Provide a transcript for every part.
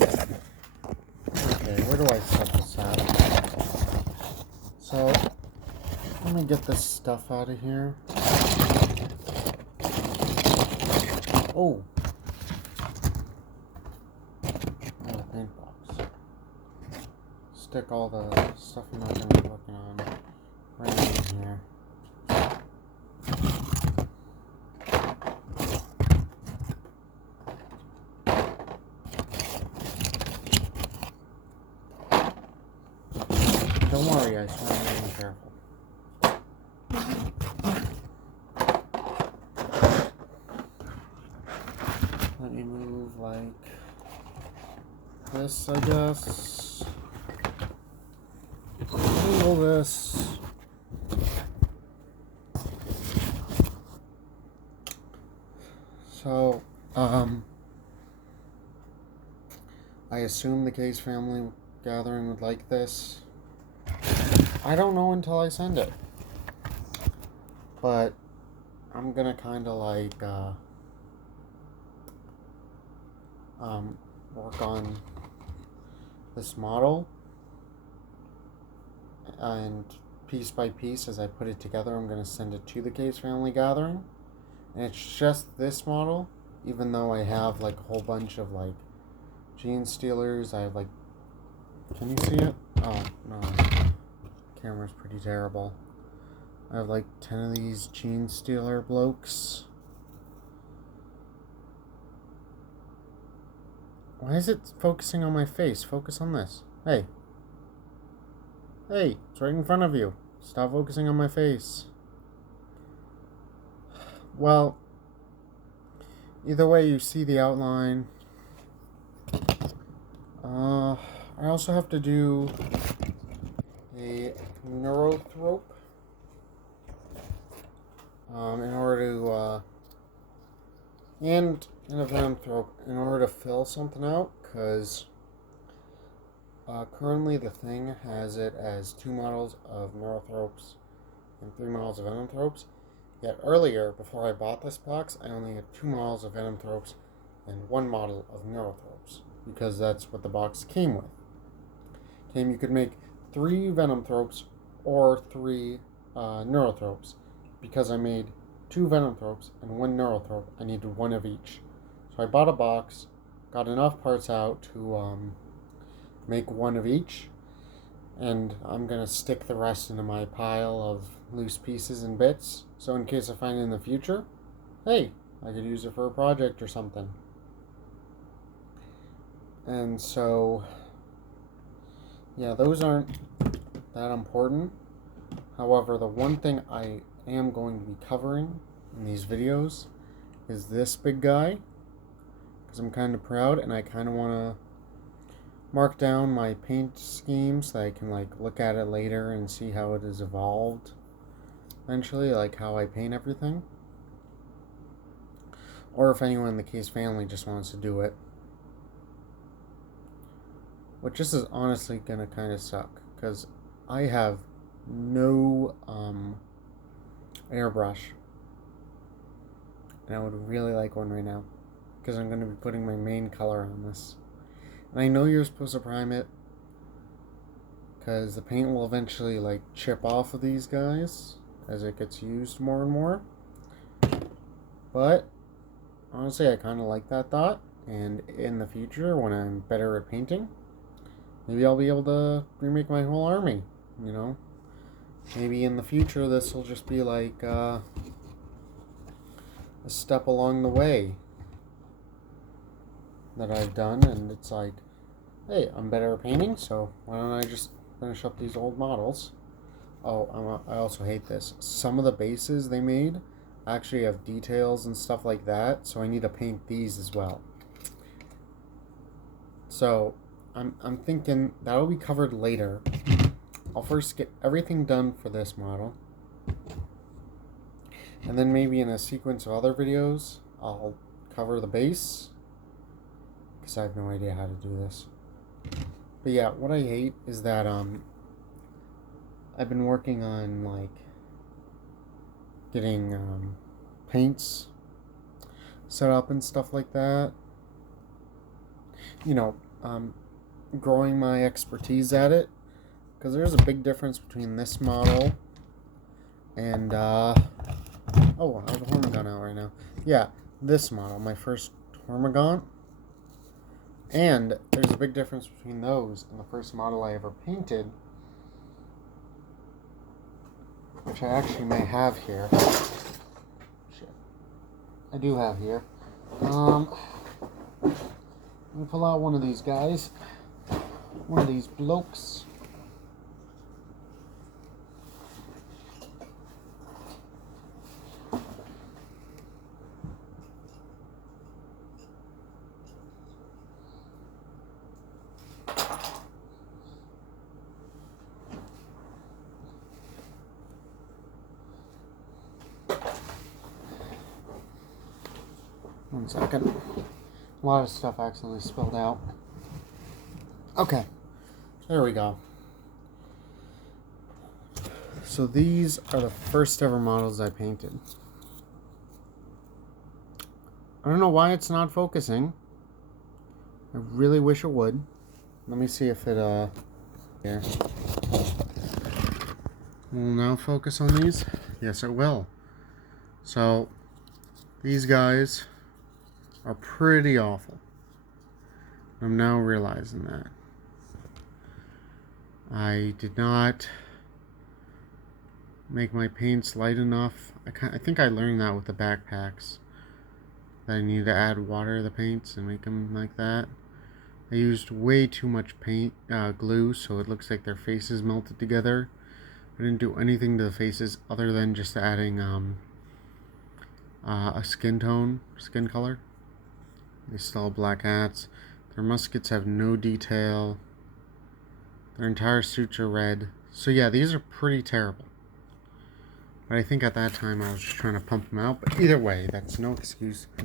Okay, where do I set this at? So, let me get this stuff out of here. Oh! The paint box. Stick all the stuff I'm not going to be working on right in here. Don't worry, I swear I'm being careful. Let me move like this, I guess. Angle this. So, I assume the Case family gathering would like this. I don't know until I send it. But I'm gonna kinda like work on this model, and piece by piece as I put it together I'm gonna send it to the Case family gathering. And it's just this model, even though I have like a whole bunch of like gene stealers. I have like, can you see it? Oh no, camera's pretty terrible. I have like 10 of these gene stealer blokes. Why is it focusing on my face? Focus on this. Hey. Hey, it's right in front of you. Stop focusing on my face. Well, either way, you see the outline. I also have to do a neurothrope in order to and a venomthrope in order to fill something out, because currently the thing has it as 2 models of neurothropes and 3 models of venomthropes. Yet earlier, before I bought this box, I only had 2 models of venomthropes and 1 model of neurothropes, because that's what the box came with. You could make 3 venomthropes or 3 neurothropes. Because I made 2 venomthropes and 1 neurothrope, I needed 1 of each. So I bought a box, got enough parts out to make 1 of each, and I'm gonna stick the rest into my pile of loose pieces and bits, so in case I find it in the future, hey, I could use it for a project or something. And so, yeah, those aren't that important. However, the one thing I am going to be covering in these videos is this big guy, because I'm kind of proud and I kind of want to mark down my paint scheme so I can like look at it later and see how it has evolved eventually, like how I paint everything, or if anyone in the Case family just wants to do it, which this is honestly gonna kind of suck because I have no airbrush, and I would really like one right now because I'm going to be putting my main color on this. And I know you're supposed to prime it because the paint will eventually like chip off of these guys as it gets used more and more. But honestly, I kind of like that thought, and in the future when I'm better at painting, maybe I'll be able to remake my whole army, you know? Maybe in the future this will just be like a step along the way that I've done, and it's like, hey, I'm better at painting, so why don't I just finish up these old models? Oh, I also hate this. Some of the bases they made actually have details and stuff like that, so I need to paint these as well. So I'm thinking that'll be covered later. I'll first get everything done for this model, and then maybe in a sequence of other videos I'll cover the base, because I have no idea how to do this. But yeah, what I hate is that I've been working on like getting paints set up and stuff like that. You know, growing my expertise at it, because there's a big difference between this model and oh, I have a Hormigaunt out right now. Yeah, this model, my first Hormigaunt, and there's a big difference between those and the first model I ever painted, which I actually may have here. Shit, I do have here. Let me pull out one of these guys, one of these blokes. One second. A lot of stuff accidentally spilled out. Okay, there we go. So these are the first ever models I painted. I don't know why it's not focusing. I really wish it would. Let me see if it, here. Will now focus on these? Yes, it will. So, these guys are pretty awful. I'm now realizing that. I did not make my paints light enough. I think I learned that with the backpacks. That I need to add water to the paints and make them like that. I used way too much paint, glue, so it looks like their faces melted together. I didn't do anything to the faces other than just adding a skin color. They still have black hats. Their muskets have no detail. Their entire suits are red. So yeah, these are pretty terrible. But I think at that time I was just trying to pump them out. But either way, that's no excuse for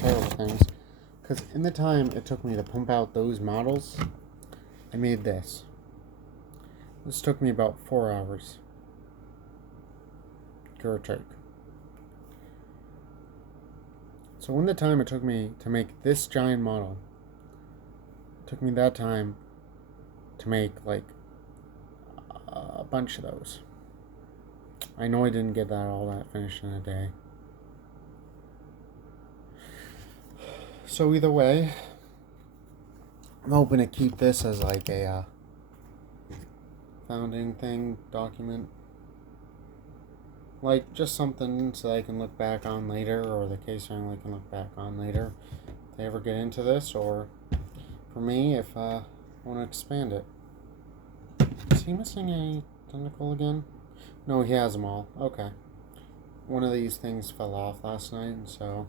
terrible things. Because in the time it took me to pump out those models, I made this. This took me about 4 hours. Give or take. So in the time it took me to make this giant model, it took me that time to make like a bunch of those. I know I didn't get all that finished in a day. So either way, I'm hoping to keep this as like a founding thing, document. Like just something so that I can look back on later, or the case family can look back on later if they ever get into this, or for me if I want to expand it. Is he missing a tentacle again? No, he has them all. Okay. One of these things fell off last night, and so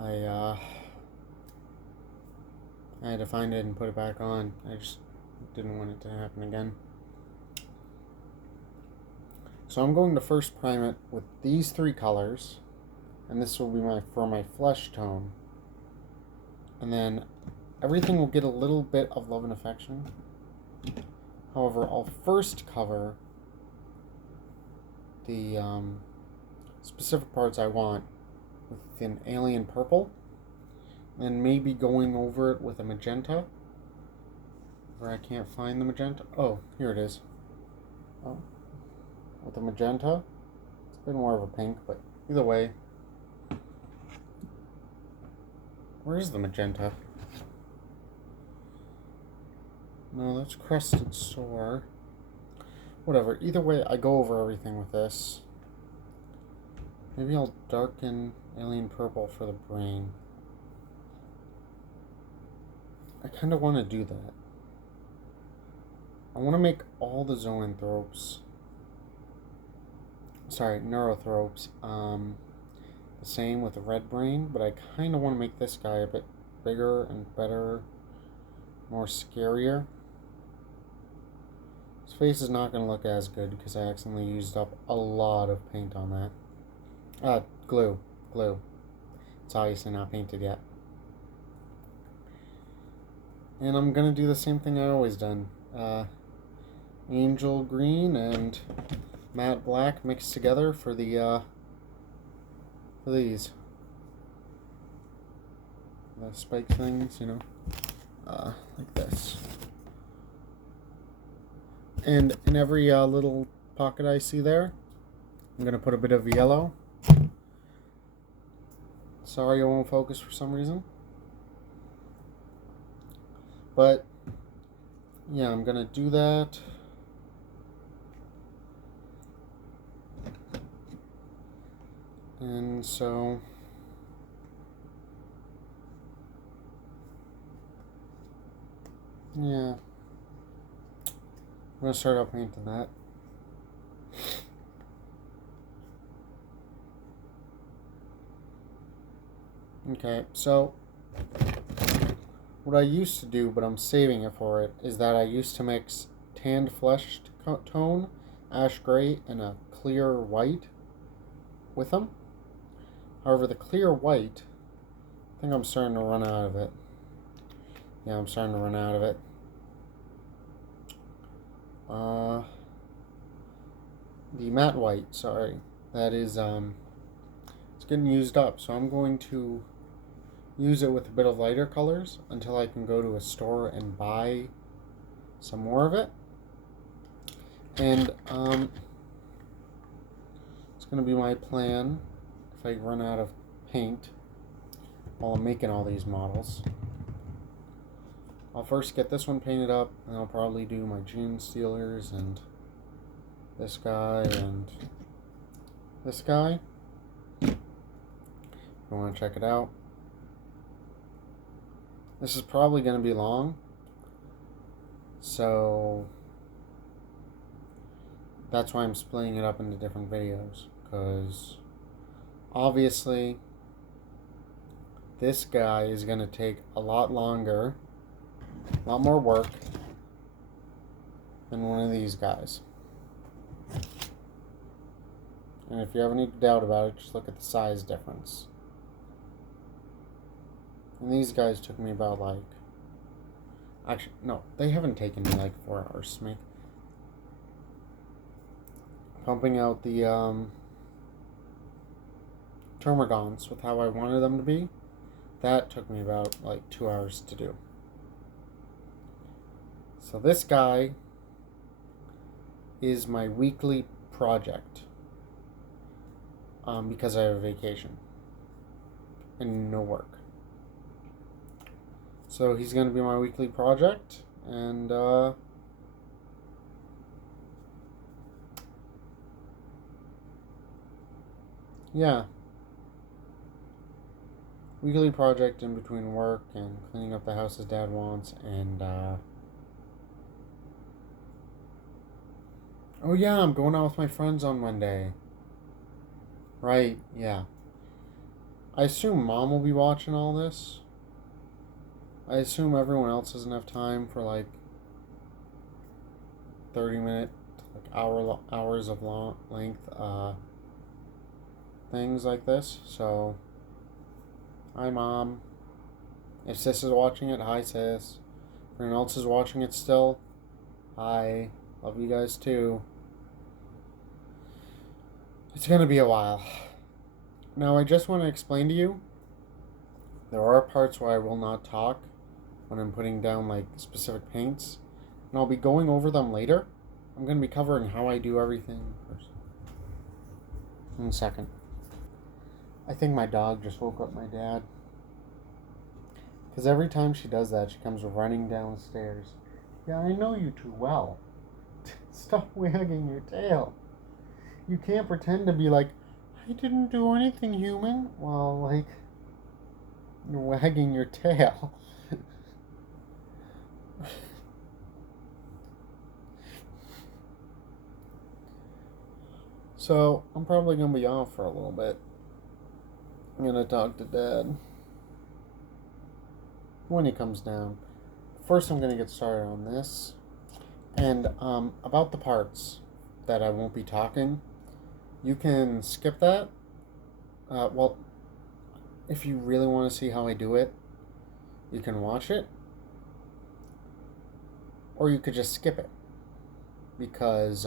I had to find it and put it back on. I just didn't want it to happen again. So I'm going to first prime it with these 3 colors, and this will be for my flesh tone. And then everything will get a little bit of love and affection. However, I'll first cover the specific parts I want with an alien purple, and maybe going over it with a magenta, where I can't find the magenta. Oh, here it is. Oh. With a magenta. It's been more of a pink, but either way. Where is the magenta? No, that's Crested Sore. Whatever. Either way, I go over everything with this. Maybe I'll darken alien purple for the brain. I kind of want to do that. I want to make all the zoanthropes, neurothropes, the same with the red brain, but I kind of want to make this guy a bit bigger and better, more scarier. His face is not going to look as good because I accidentally used up a lot of paint on that. Glue. It's obviously not painted yet. And I'm going to do the same thing I always done. Angel green and matte black mixed together for the for these. the spike things, like this. And in every little pocket I see there, I'm going to put a bit of yellow. Sorry it won't focus for some reason. But, yeah, I'm going to do that. And so... yeah. I'm going to start out painting that. Okay, so what I used to do, but I'm saving it for it, is that I used to mix tanned flesh tone, ash gray, and a clear white with them. However, the clear white, I think I'm starting to run out of it. Yeah, I'm starting to run out of it. The matte white, sorry, that is, it's getting used up, so I'm going to use it with a bit of lighter colors until I can go to a store and buy some more of it. And it's going to be my plan if I run out of paint while I'm making all these models. I'll first get this one painted up, and I'll probably do my June Steelers and this guy and this guy. If you want to check it out. This is probably going to be long, so that's why I'm splitting it up into different videos, because obviously this guy is going to take a lot longer, a lot more work than one of these guys. And if you have any doubt about it, just look at the size difference. And these guys took me about actually, no, they haven't taken me 4 hours to make. Pumping out the Termagants with how I wanted them to be, that took me about 2 hours to do. So this guy is my weekly project, because I have a vacation and no work. So he's going to be my weekly project, and yeah, weekly project in between work and cleaning up the house his dad wants, and oh yeah, I'm going out with my friends on Monday. Right, yeah. I assume Mom will be watching all this. I assume everyone else doesn't have time for 30-minute, hours of length things like this. So, hi Mom. If Sis is watching it, hi Sis. If anyone else is watching it still, hi. Love you guys too. It's gonna be a while. Now I just want to explain to you, there are parts where I will not talk when I'm putting down specific paints, and I'll be going over them later. I'm going to be covering how I do everything first. 1 second. I think my dog just woke up my dad, because every time she does that, she comes running downstairs. Yeah, I know you too well. Stop wagging your tail. You can't pretend to be I didn't do anything, human. Well, you're wagging your tail. So, I'm probably going to be off for a little bit. I'm going to talk to Dad when he comes down. First, I'm going to get started on this. And about the parts that I won't be talking, you can skip that. Well, if you really want to see how I do it, you can watch it. Or you could just skip it, because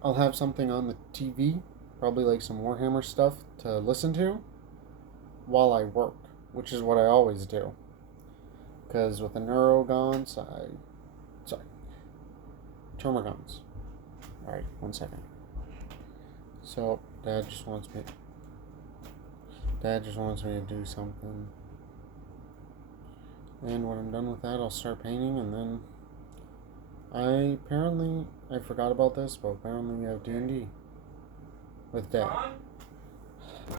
I'll have something on the TV, probably some Warhammer stuff to listen to while I work. which is what I always do. Because with the Neurogons, sorry, Termagons. Alright, 1 second. So, Dad just wants me to do something. And when I'm done with that, I'll start painting, and then I forgot about this, but apparently we have D&D with Dad.